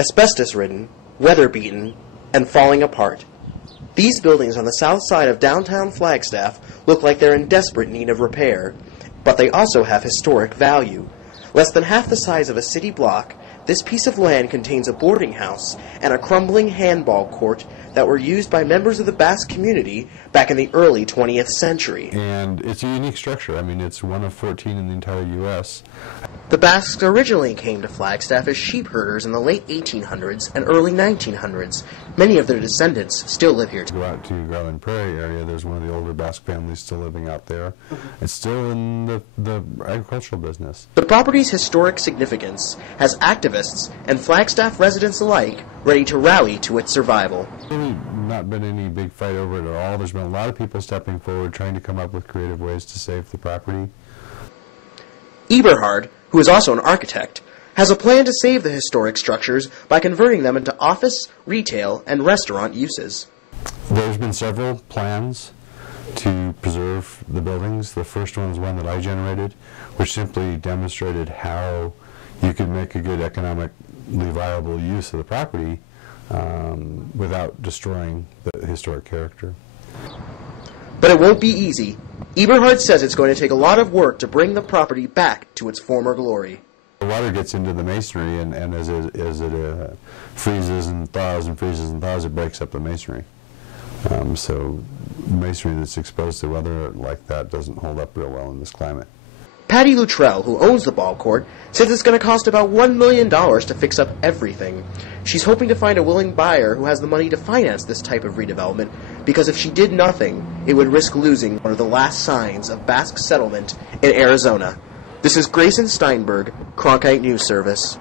asbestos-ridden, weather-beaten, and falling apart. These buildings on the south side of downtown Flagstaff look like they're in desperate need of repair, but they also have historic value. Less than half the size of a city block, this piece of land contains a boarding house and a crumbling handball court that were used by members of the Basque community back in the early 20th century. And it's a unique structure. I mean, it's one of 14 in the entire U.S. The Basques originally came to Flagstaff as sheep herders in the late 1800s and early 1900s. Many of their descendants still live here. Go out to Garland Prairie area, there's one of the older Basque families still living out there. It's still in the agricultural business. The property's historic significance has activists and Flagstaff residents alike ready to rally to its survival. There's not been any big fight over it at all. There's been a lot of people stepping forward trying to come up with creative ways to save the property. Eberhard, who is also an architect, has a plan to save the historic structures by converting them into office, retail, and restaurant uses. There's been several plans to preserve the buildings. The first one is one that I generated, which simply demonstrated how you could make a good economically viable use of the property without destroying the historic character. But it won't be easy. Eberhard says it's going to take a lot of work to bring the property back to its former glory. The water gets into the masonry, and as it freezes and thaws and freezes and thaws, it breaks up the masonry. So masonry that's exposed to weather like that doesn't hold up real well in this climate. Patty Luttrell, who owns the ball court, says it's going to cost about $1 million to fix up everything. She's hoping to find a willing buyer who has the money to finance this type of redevelopment, because if she did nothing, it would risk losing one of the last signs of Basque settlement in Arizona. This is Grayson Steinberg, Cronkite News Service.